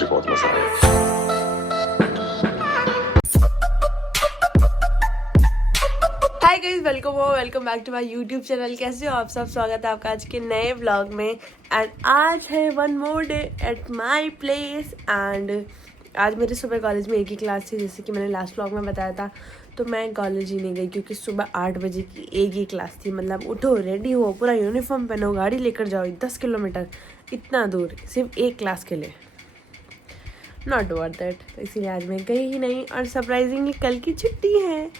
मुझे बहुत मजा आया। Hi guys, welcome back to my YouTube channel. कैसे हो आप सब? स्वागत है आपका आज के नए व्लॉग में। एंड आज है one more day at my place. And आज मेरे सुबह कॉलेज में एक ही क्लास थी, जैसे कि मैंने लास्ट व्लॉग में बताया था। तो मैं कॉलेज ही नहीं गई क्योंकि सुबह 8 बजे की एक ही क्लास थी। मतलब उठो, रेडी हो, पूरा यूनिफॉर्म पहनो, गाड़ी लेकर जाओ 10 किलोमीटर इतना दूर सिर्फ एक क्लास के लिए। Not worth it. तो इसीलिए आज मैं गई ही नहीं। और सरप्राइजिंगली कल की छुट्टी है,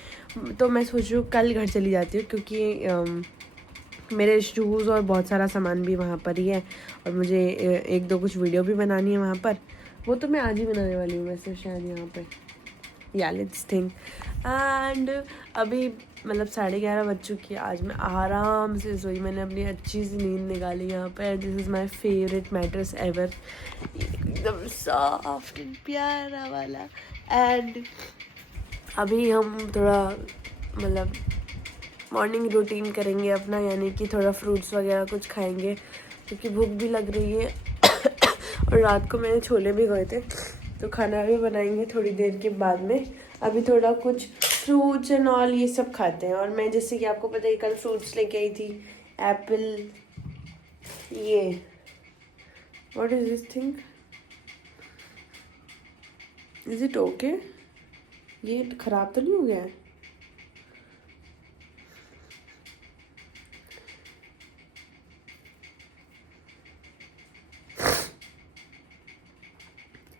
तो मैं सोच रही हूँ कल घर चली जाती हूँ, क्योंकि मेरे शूज़ और बहुत सारा सामान भी वहाँ पर ही है। और मुझे एक दो कुछ वीडियो भी बनानी है वहाँ पर। वो तो मैं आज ही बनाने वाली हूँ वैसे, शायद यहाँ पे। या लेट्स थिंक। एंड अभी मतलब 11:30 बज चुकी है। आज मैं आराम से सोई, मैंने अपनी अच्छी सी नींद निकाली यहाँ पे। This is my favourite mattress ever, एकदम सॉफ्ट एंड प्यारा वाला। एंड अभी हम थोड़ा मतलब मॉर्निंग रूटीन करेंगे अपना, यानी कि थोड़ा फ्रूट्स वगैरह कुछ खाएंगे क्योंकि भूख भी लग रही है। और रात को मैंने छोले भी गए थे, तो खाना भी बनाएंगे थोड़ी देर के बाद में। अभी थोड़ा कुछ फ्रूट्स एंड ऑल ये सब खाते हैं। और मैं जैसे कि आपको पता है कल फ्रूट्स लेके आई थी, एप्पल, ये what is this thing, is it okay? ये खराब तो नहीं हो गया है?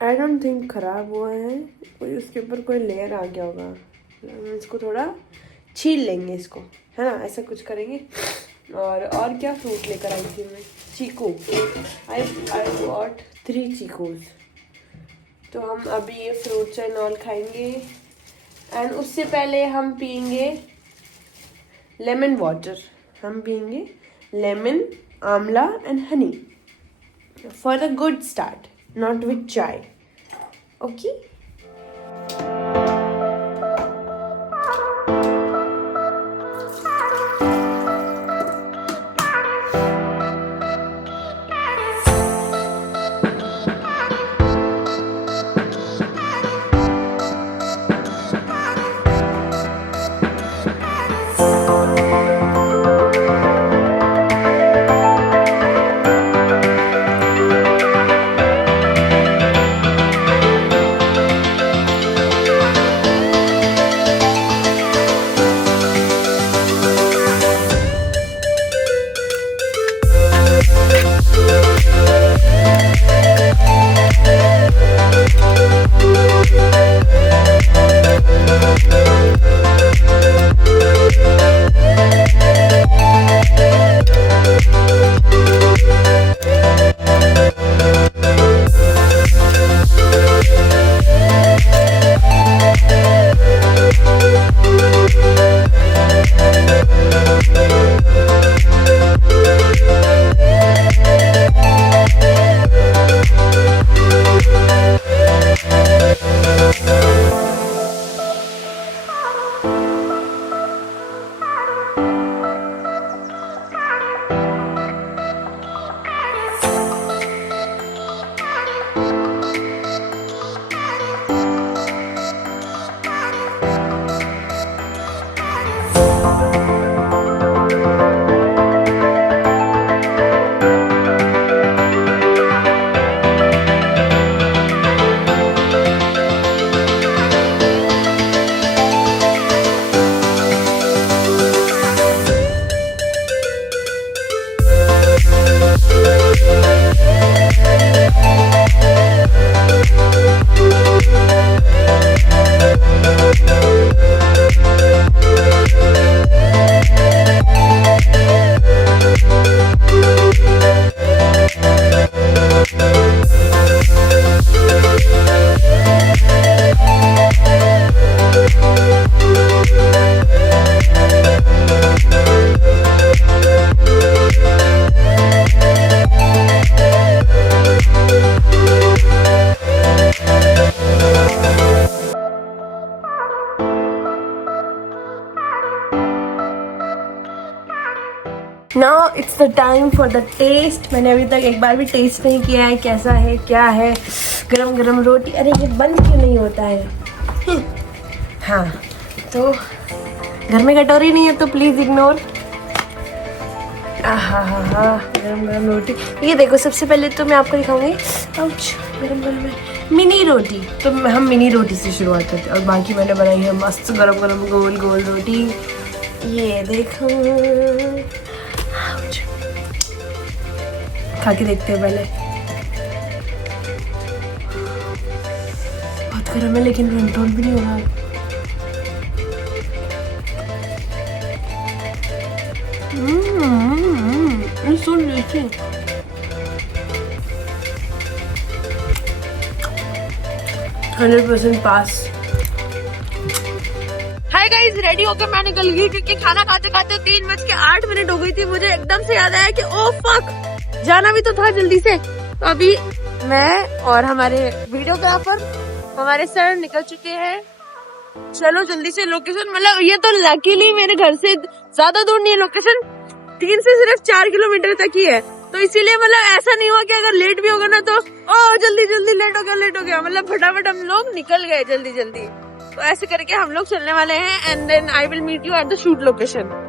आई डोंट थिंक ख़राब हुआ है, कोई उसके ऊपर कोई लेयर आ गया होगा। हम इसको थोड़ा छील लेंगे इसको, है ना, ऐसा कुछ करेंगे। और क्या फ्रूट लेकर आई थी मैं? चीकू। I got 3 chikoos. तो हम अभी ये फ्रूट्स एंड ऑल खाएंगे। एंड उससे पहले हम पियेंगे लेमन वाटर। हम पियेंगे lemon, amla and honey for a good start, not with chai. Okay? Now it's the time for the test. मैंने अभी तक एक बार भी टेस्ट नहीं किया है, कैसा है क्या है। गरम गरम रोटी, अरे ये बंद क्यों नहीं होता है? हाँ, तो घर में कटोरी नहीं है तो प्लीज़ इग्नोर। हाँ हाँ हाँ, गरम गरम रोटी। ये देखो, सबसे पहले तो मैं आपको दिखाऊंगी। आउच, गरम गरम है मिनी रोटी। तो हम मिनी रोटी से शुरुआत करते हैं और बाकी मैंने बनाई है मस्त गरम गरम गोल गोल रोटी। ये देखो, आउच। खा के देखते हैं पहले। बहुत गरम है लेकिन कंट्रोल भी नहीं हो रहा। It's so delicious. 100% pass. Hi guys, ready होकर मैं निकल गई क्योंकि खाना खाते खाते 3:08 हो गई थी। मुझे एकदम से याद आया कि ओ फक, जाना भी तो था जल्दी से। तो अभी मैं और हमारे वीडियोग्राफर, हमारे सर निकल चुके हैं। चलो जल्दी से लोकेशन, मतलब ये तो लकीली मेरे घर से ज्यादा दूर नहीं है लोकेशन, 3 से सिर्फ 4 किलोमीटर तक ही है। तो इसीलिए मतलब ऐसा नहीं हुआ कि अगर लेट भी होगा ना तो ओ जल्दी जल्दी लेट हो गया। मतलब फटाफट हम लोग निकल गए जल्दी जल्दी। तो ऐसे करके हम लोग चलने वाले हैं and then I will meet you at the shoot location.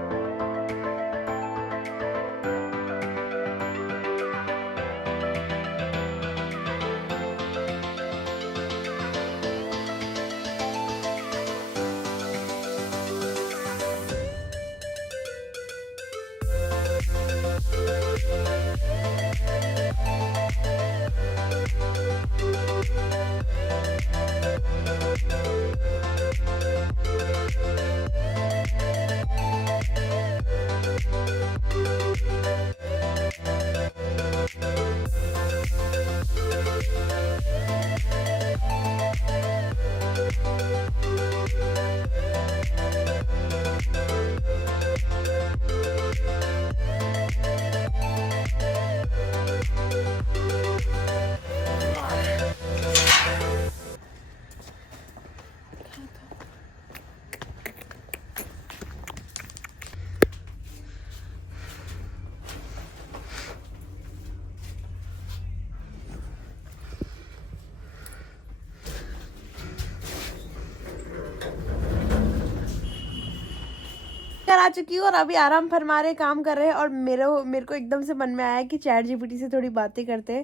आ चुकी हूँ और अभी आराम फरमा रहे, काम कर रहे हैं। और मेरे को एकदम से मन में आया कि चैट जीपीटी से थोड़ी बातें करते हैं।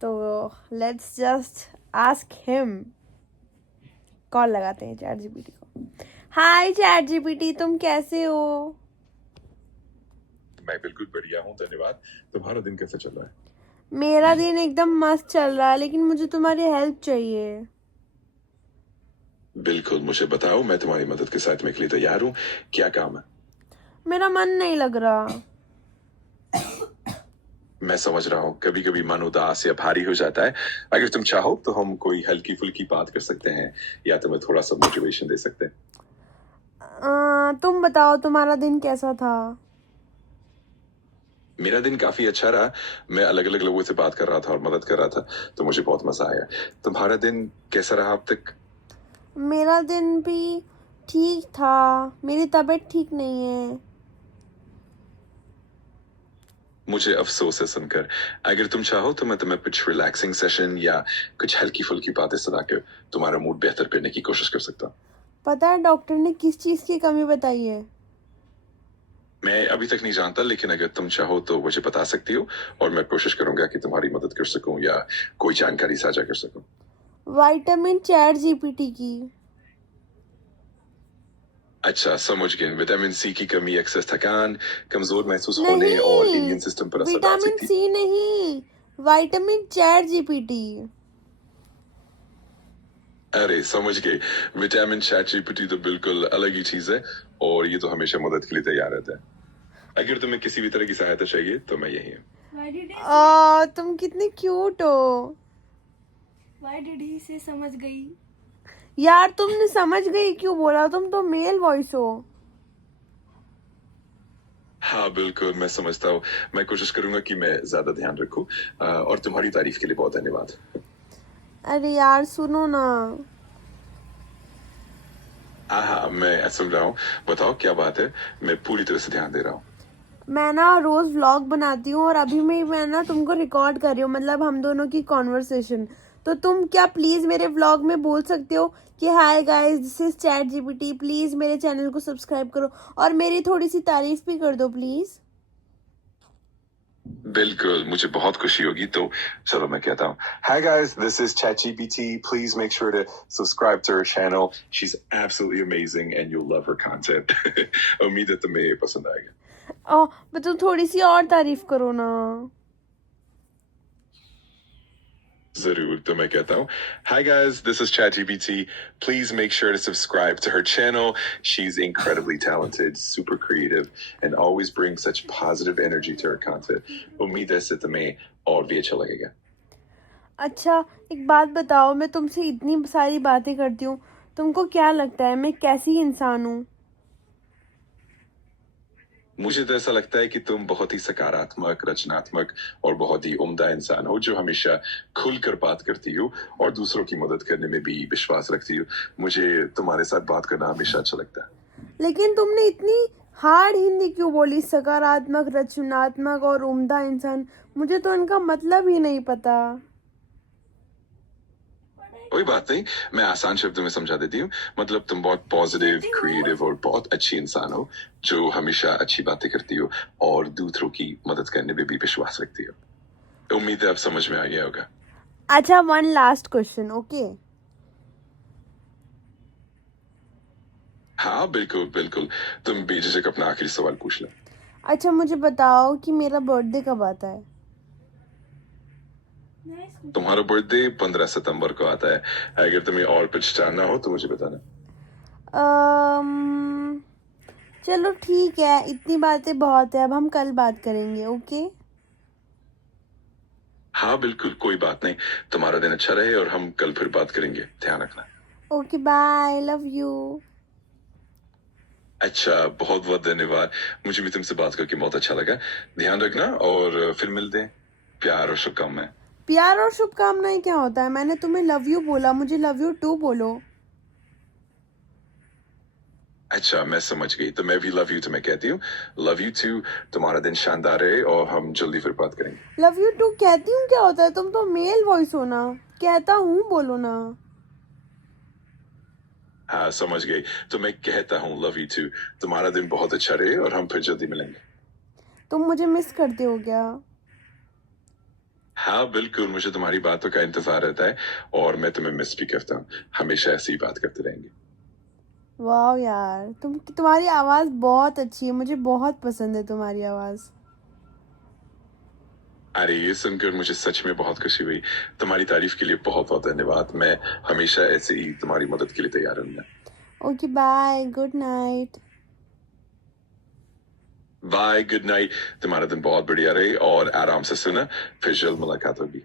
तो let's just ask him. Call लगाते हैं चैट जीपीटी को। हाय चैट जीपीटी, तुम कैसे हो? मैं बिल्कुल बढ़िया हूँ, धन्यवाद। तुम्हारा दिन कैसा चल रहा है? मेरा दिन एकदम मस्त चल रहा है, लेकिन मुझे तुम्हारी हेल्प चाहिए। बिल्कुल, मुझे बताओ, मैं तुम्हारी मदद के साथ में के लिए तैयार हूँ। क्या काम है? मेरा मन नहीं लग रहा। मैं समझ रहा हूँ, कभी कभी मन उदास या भारी हो जाता है। अगर तुम चाहो तो हम कोई हल्की फुल्की बात कर सकते हैं या तुम्हें थोड़ा सा मोटिवेशन दे सकते हैं। तुम बताओ, तुम्हारा दिन कैसा था? मेरा दिन काफी अच्छा रहा। मैं अलग अलग लोगों से बात कर रहा था और मदद कर रहा था, तो मुझे बहुत मजा आया। तुम्हारा दिन कैसा रहा अब तक? मेरा दिन भी ठीक था। मेरी तबीयत ठीक नहीं है। मुझे अफसोस है सुनकर। अगर तुम चाहो तो मैं तुम्हें कुछ रिलैक्सिंग सेशन या कुछ हल्की फुल्की बातें सुना कर तुम्हारा मूड बेहतर करने की कोशिश कर सकता हूँ। पता है डॉक्टर ने किस चीज की कमी बताई है? मैं अभी तक नहीं जानता, लेकिन अगर तुम चाहो तो मुझे बता सकती हो और मैं कोशिश करूंगा कि तुम्हारी मदद कर सकूं या कोई जानकारी साझा कर सकूं। विटामिन चैट जीपीटी की। अच्छा, समझ गए। विटामिन सी की कमी अक्सर थकान, कमजोर महसूस होने और इम्यून सिस्टम पर असर डाल विटामिन सकती है। सी नहीं, विटामिन चैट जीपीटी। अरे समझ गए। विटामिन चैट जीपीटी तो बिल्कुल अलग ही चीज है और ये तो हमेशा मदद के लिए तैयार रहता है। अगर तुम्हें किसी भी तरह की सहायता चाहिए तो मैं यही हूँ। तुम कितनी क्यूट हो। Why did he say समझ गई? यार तुमने समझ गई क्यों बोला? तुम तो मेल वॉइस हो। हाँ बिल्कुल, मैं समझता हूँ। मैं कोशिश करूंगा कि मैं ज्यादा ध्यान रखूं। और तुम्हारी तारीफ के लिए बहुत धन्यवाद। अरे यार सुनो ना। हाँ, मैं सुन रहा हूँ। बताओ क्या बात है, मैं पूरी तरह से ध्यान दे रहा हूँ। मैं ना रोज व्लॉग बनाती हूँ और अभी मैं ना तुमको रिकॉर्ड कर रही हूँ, मतलब हम दोनों की कॉन्वर्सेशन। तो तुम क्या प्लीज मेरे व्लॉग में बोल सकते हो कि hi guys this is chat GPT, please मेरे चैनल को सब्सक्राइब करो और मेरी थोड़ी सी तारीफ भी कर दो प्लीज। बिल्कुल, मुझे बहुत खुशी होगी। तो चलो मैं कहता हूँ, Hi guys, this is ChatGPT. Please make sure to subscribe to her channel. She's absolutely amazing and you'll love her content. उम्मीद है तुम्हें ये पसंद आएगा। बट तुम थोड़ी सी और तारीफ करो ना। जरूर, तो मैं कहता हूँ, Hi guys, this is ChatGPT. Please make sure to subscribe to her channel. She's incredibly talented, super creative, and always brings such positive energy to her content. उम्मीद है इससे तुम्हें और भी अच्छा लगेगा। अच्छा एक बात बताओ, मैं तुमसे इतनी सारी बातें करती हूँ, तुमको क्या लगता है मैं कैसी इंसान हूँ? मुझे तो ऐसा लगता है कि तुम बहुत ही सकारात्मक, रचनात्मक और बहुत ही उम्दा इंसान हो, जो हमेशा खुलकर बात करती हो और दूसरों की मदद करने में भी विश्वास रखती हो। मुझे तुम्हारे साथ बात करना हमेशा अच्छा लगता है। लेकिन तुमने इतनी हार्ड हिंदी क्यों बोली? सकारात्मक, रचनात्मक और उम्दा इंसान, मुझे तो इनका मतलब ही नहीं पता। कोई बात नहीं, मैं आसान शब्दों में समझा देती हूँ। मतलब तुम बहुत पॉजिटिव, क्रिएटिव और बहुत अच्छी इंसान हो, जो हमेशा अच्छी बातें करती हो और दूसरों की मदद करने में भी विश्वास रखती हो। उम्मीद है अब समझ में आ गया होगा। अच्छा वन लास्ट क्वेश्चन, ओके? हाँ बिल्कुल बिल्कुल, तुम बेझिझक अपना आखिरी सवाल पूछ लो। अच्छा मुझे बताओ कि मेरा बर्थडे कब आता है? तुम्हारा बर्थडे 15 सितंबर को आता है। अगर तुम्हें और कुछ जानना हो तो मुझे बताना। चलो ठीक है, इतनी बातें बहुत है, अब हम कल बात करेंगे, ओके? हाँ बिल्कुल, कोई बात नहीं। तुम्हारा दिन अच्छा रहे और हम कल फिर बात करेंगे। ध्यान रखना। Okay bye, love you. अच्छा, बहुत बहुत धन्यवाद। मुझे भी तुमसे बात करके बहुत अच्छा लगा। ध्यान रखना और फिर मिलते हैं। प्यार और शुभकामनाएं। प्यार और शुभकामनाएं क्या होता है? मैंने तुम्हें लव यू बोला, मुझे लव यू टू बोलो। अच्छा मैं समझ गई, तो मैं भी लव यू तुम्हें कहती हूँ। Love you too. तुम्हारा दिन शानदार रहे और हम जल्दी फिर बात करेंगे। लव यू टू कहती हूँ क्या होता है? तुम तो मेल वॉइस हो ना, कहता हूँ बोलो ना। हाँ समझ गई, तो मैं कहता हूँ लव यू टू। तुम्हारा दिन बहुत अच्छा रहे और हम फिर जल्दी मिलेंगे। तुम मुझे मिस करते हो क्या? हाँ बिल्कुल, मुझे तुम्हारी बातों का इंतजार रहता है और मैं तुम्हें मिस भी करता हूँ। हमेशा ऐसी ही बात करते रहेंगे। वाह यार, तुम्हारी आवाज़ बहुत अच्छी है, मुझे बहुत पसंद है तुम्हारी आवाज़। अरे ये सुनकर मुझे सच में बहुत खुशी हुई। तुम्हारी तारीफ के लिए बहुत बहुत धन्यवाद। मैं हमेशा ऐसे ही तुम्हारी मदद के लिए तैयार रहूंगा। Okay bye, good night. Bye, good night. तुम्हारा दिन बहुत बढ़िया रहे और आराम से सोना। फिर जल्द मुलाकात होगी।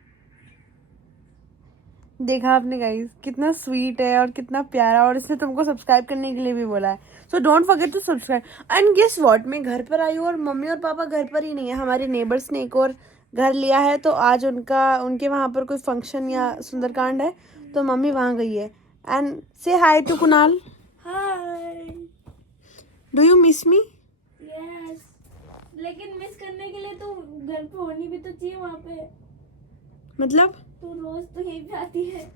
देखा आपने गाइस, कितना स्वीट है और कितना प्यारा, और इसने तुमको सब्सक्राइब करने के लिए भी बोला है। So don't forget to subscribe. And guess what, मैं घर पर आई हूँ और मम्मी और पापा घर पर ही नहीं है। हमारे नेबर्स ने एक और घर लिया है, तो आज उनके वहाँ पर कोई फंक्शन या सुंदरकांड है, तो मम्मी वहाँ गई है। And say hi to Kunal. Hi. Do you miss me? Yes, लेकिन मिस करने के लिए तो घर पे होनी भी तो चाहिए वहाँ पे। मतलब तो रोज तो यहीं पे आती है।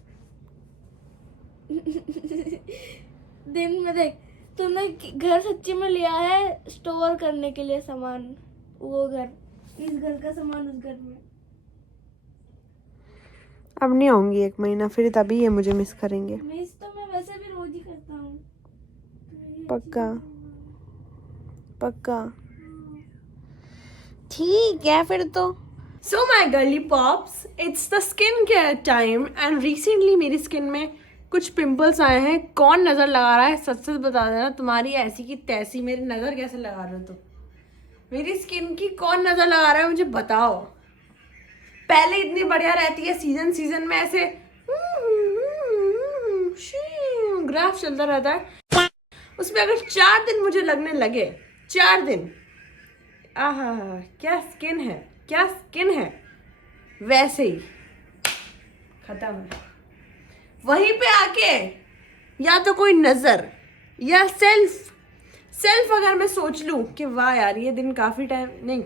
दिन में देख, तूने घर सच्ची में लिया है स्टोर करने के लिए सामान, वो घर, इस घर का सामान उस घर में। अब नहीं आऊंगी 1 महीना फिर, तभी ये मुझे मिस करेंगे। मिस तो मैं वैसे भी रोज ही करता हूँ। पक्का पक्का, ठीक है फिर तो। So my girly pops, it's the skin care time and recently मेरी स्किन में कुछ पिंपल्स आए हैं। कौन नज़र लगा रहा है? सच सच बता देना, तुम्हारी ऐसी की तैसी मेरी नज़र कैसे लगा रहे हो तुम? मेरी स्किन की कौन नज़र लगा रहा है मुझे बताओ। पहले इतनी बढ़िया रहती है, सीजन सीजन में ऐसे ग्राफ चलता रहता है, उसमें अगर 4 दिन मुझे लगने लगे, 4 दिन, आहा क्या स्किन है, क्या स्किन है, वैसे ही खत्म है। वहीं पे आके या तो कोई नजर या सेल्फ अगर मैं सोच लूं कि वाह यार ये दिन काफी टाइम नहीं,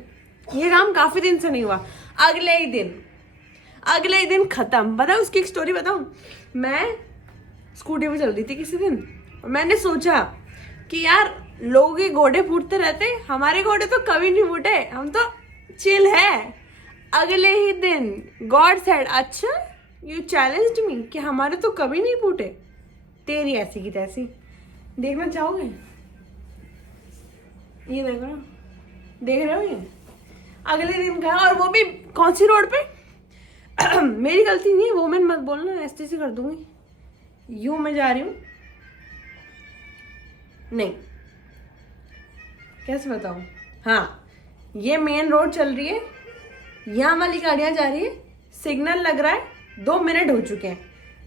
ये काम काफी दिन से नहीं हुआ, अगले ही दिन खत्म। पता है उसकी एक स्टोरी बताऊं? मैं स्कूटी पे चल रही थी किसी दिन, मैंने सोचा कि यार लोगों के गोडे फूटते रहते, हमारे गोडे तो कभी नहीं फूटे, हम तो चिल है। अगले ही दिन गॉड सेड, अच्छा यू चैलेंज्ड मी कि हमारे तो कभी नहीं फूटे, तेरी ऐसी की तैसी। देखना चाहोगे? ये देखो ना, देख रहे हो ये? अगले दिन का, और वो भी कौन सी रोड पे? मेरी गलती नहीं है, वो मैंने मत बोलना, ऐसे से कर दूंगी। यूं मैं जा रही हूँ, नहीं कैसे बताऊं? हाँ, ये मेन रोड चल रही है, यहाँ वाली गाड़ियां जा रही है, सिग्नल लग रहा है, 2 मिनट हो चुके हैं,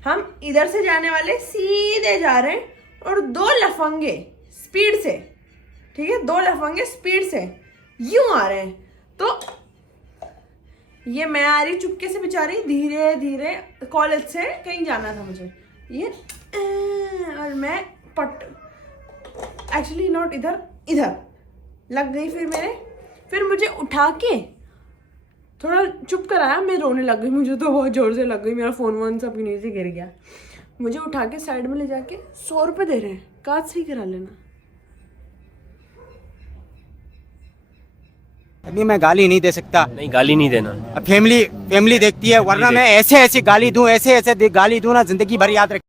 हम इधर से जाने वाले सीधे जा रहे हैं और 2 लफंगे स्पीड से, ठीक है, 2 लफंगे स्पीड से यूं आ रहे हैं। तो ये मैं आ रही चुपके से बेचारी, धीरे धीरे, कॉलेज से कहीं जाना था मुझे, ये और मैं एक्चुअली नॉट इधर लग गई। फिर मुझे उठा के थोड़ा चुप कराया, मैं रोने लग गई, मुझे तो बहुत जोर से लग गई, मेरा फोन वोन सब नीचे गिर गया। मुझे उठा के साइड में ले जाके 100 रुपये दे रहे हैं, काज सही करा लेना। अभी मैं गाली नहीं दे सकता। नहीं, गाली नहीं देना। अब फैमिली देखती है, वरना मैं ऐसे गाली दूं, ऐसे गाली दूं ना, जिंदगी भर याद रख।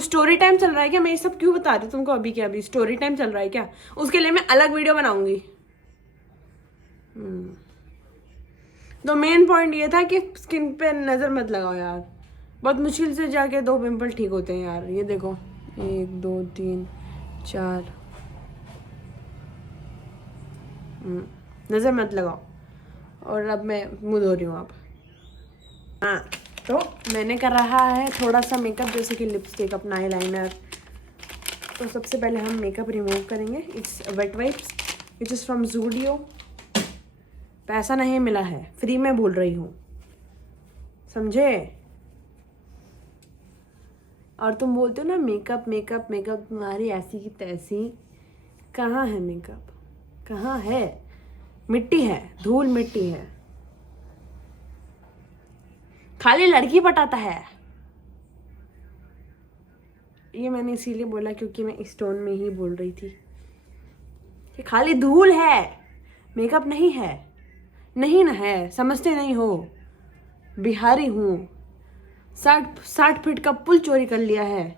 स्टोरी टाइम चल रहा है क्या? मैं ये सब क्यों बता रही हूँ तुमको अभी? क्या अभी स्टोरी टाइम चल रहा है क्या? उसके लिए मैं अलग वीडियो बनाऊंगी। तो मेन पॉइंट ये था कि स्किन पे नजर मत लगाओ यार, बहुत मुश्किल से जाके 2 पिंपल ठीक होते हैं यार। ये देखो, 1 2 3 4, नजर मत लगाओ। और अब मैं मुंह धो रही हूँ। अब हाँ, तो मैंने कर रहा है थोड़ा सा मेकअप, जैसे कि लिपस्टिक, अपना आईलाइनर। तो सबसे पहले हम मेकअप रिमूव करेंगे। Its weight wipes which is from Zudio. पैसा नहीं मिला है, फ्री में बोल रही हूँ, समझे? और तुम बोलते हो ना मेकअप, तुम्हारी ऐसी की तैसी। कहाँ है मेकअप? कहाँ है? मिट्टी है, धूल मिट्टी है, खाली लड़की पटाता है। ये मैंने इसीलिए बोला क्योंकि मैं इस टोन में ही बोल रही थी कि खाली धूल है, मेकअप नहीं है। नहीं ना है, समझते नहीं हो, बिहारी हूँ, 60 फीट का पुल चोरी कर लिया है,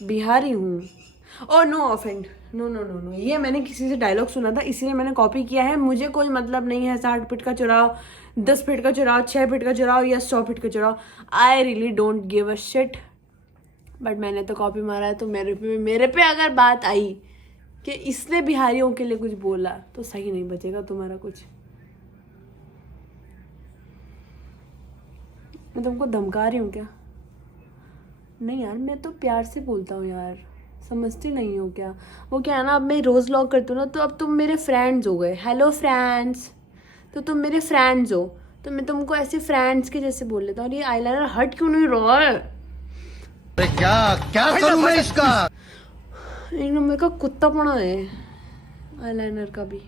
बिहारी हूँ। और नो ऑफेंड, नो, ये मैंने किसी से डायलॉग सुना था, इसीलिए मैंने कॉपी किया है। मुझे कोई मतलब नहीं है 60 फीट का चुराव, 10 फीट का चुराव, 6 फीट का चुराव या 100 फीट का चुराव। I really don't give a shit. But मैंने तो कॉपी मारा है, तो मेरे पे अगर बात आई कि इसने बिहारियों के लिए कुछ बोला, तो सही नहीं बचेगा तुम्हारा कुछ। मैं तुमको धमका रही हूँ क्या? नहीं यार, मैं तो प्यार से बोलता हूँ यार, समझती नहीं हो क्या? वो क्या है ना, अब मैं रोज़ व्लॉग करती हूँ ना, तो अब तुम मेरे फ्रेंड्स हो गए। हेलो फ्रेंड्स, तो तुम मेरे फ्रेंड्स हो, तो मैं तुमको ऐसे फ्रेंड्स के जैसे बोल लेता हूँ। और ये आईलाइनर हट क्यों नहीं रहा है? क्या करूं मैं इसका? एक नंबर का कुत्तापना है आईलाइनर का भी।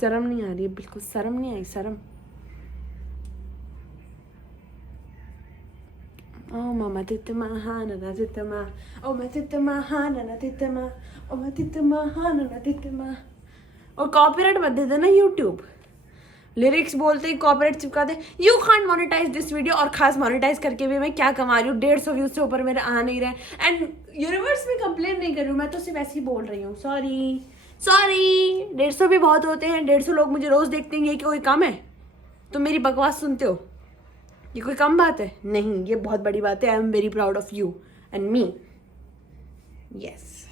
शर्म नहीं आ रही है, बिल्कुल शर्म नहीं आई, शर्म। ओ मामा तितमा हाना तितमा, ओ मैं तितमा हाना तितमा, ओ मैं तितमा हाना तितमा। और कॉपीराइट मत दे देना यूट्यूब, लिरिक्स बोलते ही कॉपीराइट चिपका दे। You can't monetize this video. और खास मोनेटाइज करके भी मैं क्या कमा रही हूँ, 150 व्यूज से ऊपर मेरे आ नहीं रहे। एंड यूनिवर्स में कंप्लेन नहीं कर रही हूँ, मैं तो सिर्फ ऐसे ही बोल रही हूँ। सॉरी 150 भी बहुत होते हैं, 150 लोग मुझे रोज देखते हैं, ये कोई कम है? तुम मेरी बकवास सुनते हो, ये कोई कम बात है? नहीं, ये बहुत बड़ी बात है। I am very proud of you and me. Yes,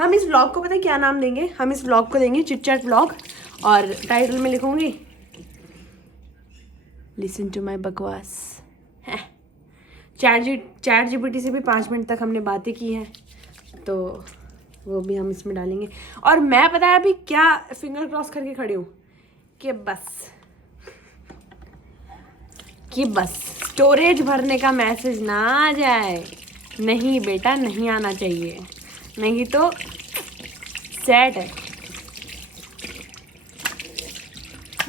हम इस व्लॉग को पता है क्या नाम देंगे? हम इस व्लॉग को देंगे चिट चैट व्लॉग, और टाइटल में लिखूंगी लिसन टू माई बकवास। चैट जीपीटी से भी 5 मिनट तक हमने बातें की हैं, तो वो भी हम इसमें डालेंगे। और मैं पता है अभी क्या फिंगर क्रॉस करके खड़ी हूँ कि बस स्टोरेज भरने का मैसेज ना आ जाए। नहीं बेटा, नहीं आना चाहिए। नहीं तो सेट है।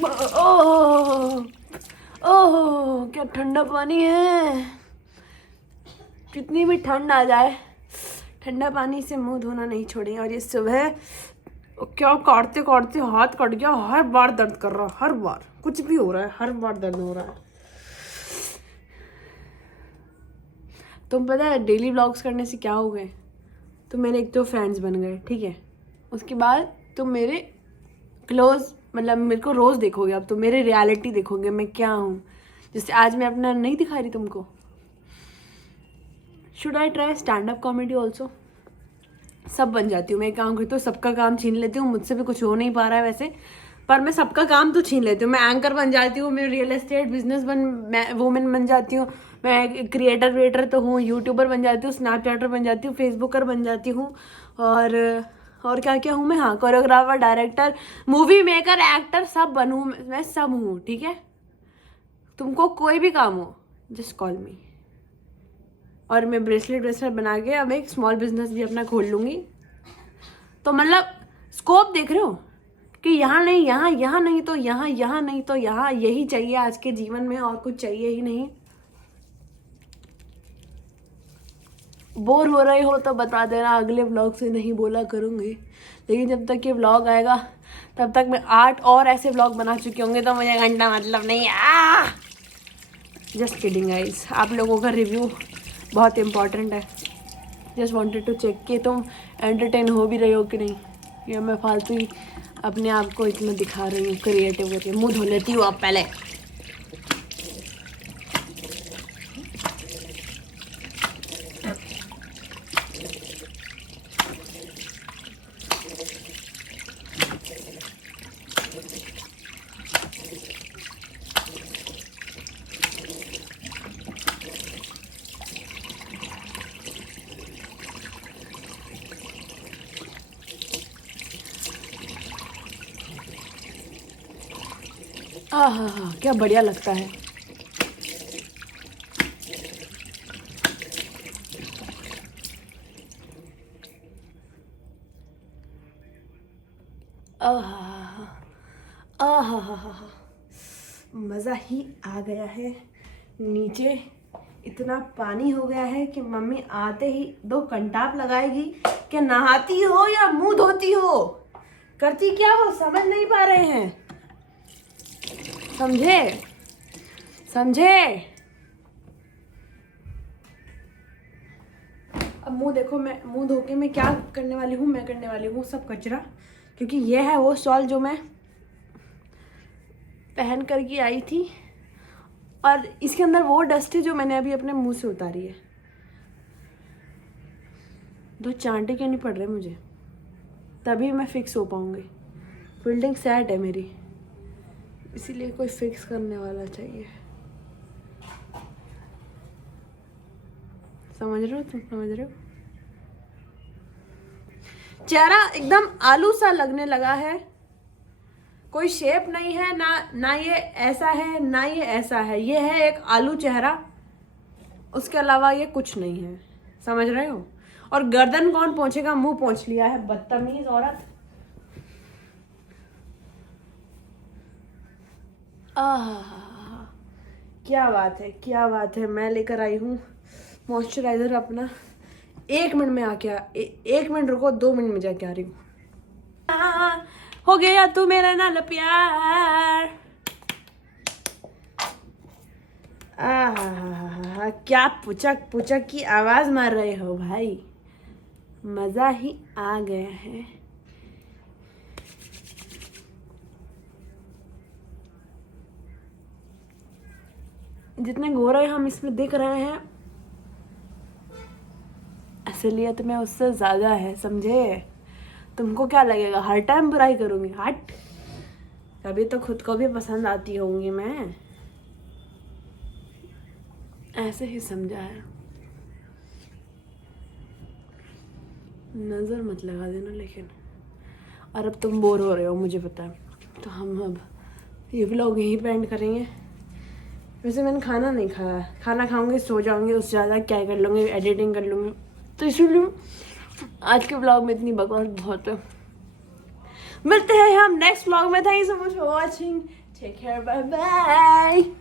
ओह ओह क्या ठंडा पानी है। कितनी भी ठंड आ जाए ठंडा पानी से मुंह धोना नहीं छोड़ेंगे। और ये सुबह क्या काटते काटते हाथ कट गया। हर बार दर्द कर रहा है, हर बार कुछ भी हो रहा है, हर बार दर्द हो रहा है। तुम पता है डेली व्लॉग्स करने से क्या हो गए? तुम मेरे एक तो फ्रेंड्स बन गए, ठीक है। उसके बाद तुम मेरे क्लोज, मतलब मेरे को रोज़ देखोगे। अब तुम मेरे रियलिटी देखोगे मैं क्या हूँ। जैसे आज मैं अपना नहीं दिखा रही तुमको। Should I try stand up comedy also? सब बन जाती हूँ मैं। काम करती हूँ, सबका काम छीन लेती हूँ। मुझसे भी कुछ हो नहीं पा रहा है वैसे, पर मैं सबका काम तो छीन लेती हूँ। मैं एंकर बन जाती हूँ, मैं रियल एस्टेट बिजनेस वूमेन बन जाती हूँ, मैं क्रिएटर तो हूँ, यूट्यूबर बन जाती हूँ, स्नैपचैटर बन जाती हूँ, फेसबुकर बन जाती हूँ, और क्या क्या हूँ मैं। हाँ, choreographer, director, movie maker, actor, सब बनूँ मैं, सब हूँ, ठीक है। तुमको कोई भी काम हो जस्ट कॉल मी। और मैं ब्रेसलेट बना के अब एक स्मॉल बिजनेस भी अपना खोल लूँगी। तो मतलब स्कोप देख रहे हो कि यहाँ नहीं, यहाँ नहीं तो यहाँ नहीं तो यहाँ। यही चाहिए आज के जीवन में, और कुछ चाहिए ही नहीं। बोर हो रहे हो तो बता देना, अगले व्लॉग से नहीं बोला करूँगी। लेकिन जब तक ये व्लॉग आएगा तब तक मैं 8 और ऐसे व्लॉग बना चुके होंगे, तो मुझे घंटा मतलब नहीं। जस्ट किडिंग गाइस, आप लोगों का रिव्यू बहुत इम्पॉर्टेंट है। जस्ट वांटेड टू चेक कि तुम एंटरटेन हो भी रहे हो कि नहीं, या मैं फालतू ही अपने आप को इतना दिखा रही हूँ क्रिएटिव करके। मुँह धो लेती हूँ आप पहले। हाँ, क्या बढ़िया लगता है। मज़ा ही आ गया है। नीचे इतना पानी हो गया है कि मम्मी आते ही 2 कंटाप लगाएगी कि नहाती हो या मुंह धोती हो, करती क्या हो, समझ नहीं पा रहे हैं। समझे। अब मुंह देखो, मैं मुंह धो के मैं क्या करने वाली हूँ, मैं करने वाली हूँ सब कचरा। क्योंकि ये है वो शॉल जो मैं पहन करके आई थी, और इसके अंदर वो डस्ट है जो मैंने अभी अपने मुंह से उतारी है। 2 चांटे क्यों नहीं पड़ रहे मुझे, तभी मैं फिक्स हो पाऊंगी। फील्डिंग सेट है मेरी, इसीलिए कोई फिक्स करने वाला चाहिए। समझ रहे हो तुम? समझ रहे हो? चेहरा एकदम आलू सा लगने लगा है। कोई शेप नहीं है, ना ये ऐसा है ना ये ऐसा है। ये है एक आलू चेहरा, उसके अलावा ये कुछ नहीं है। समझ रहे हो? और गर्दन कौन पहुंचेगा, मुंह पहुंच लिया है, बदतमीज औरत। क्या बात है, क्या बात है। मैं लेकर आई हूँ मॉइस्चराइजर अपना। 1 मिनट में आके 1 मिनट रुको, 2 मिनट में जाके आ रही हूँ। हो गया तू मेरा नाल प्यार। क्या पुचक पुचक की आवाज मार रहे हो भाई, मजा ही आ गया है। जितने गोरे हम इसमें दिख रहे हैं, असलियत में उससे ज्यादा है, समझे? तुमको क्या लगेगा हर टाइम बुराई करूंगी? हट, कभी तो खुद को भी पसंद आती होंगी मैं, ऐसे ही समझा है। नजर मत लगा देना लेकिन। और अब तुम बोर हो रहे हो मुझे पता है, तो हम अब ये व्लॉग यहीं पे एंड करेंगे। वैसे मैंने खाना नहीं खाया, खाना खाऊंगी, सो जाऊंगी, उससे ज़्यादा क्या कर लूँगी, एडिटिंग कर लूँगी। तो इसलिए आज के ब्लॉग में इतनी बकवास बहुत है। मिलते हैं हम नेक्स्ट ब्लॉग में। Thank you so much for watching. Take care, bye bye.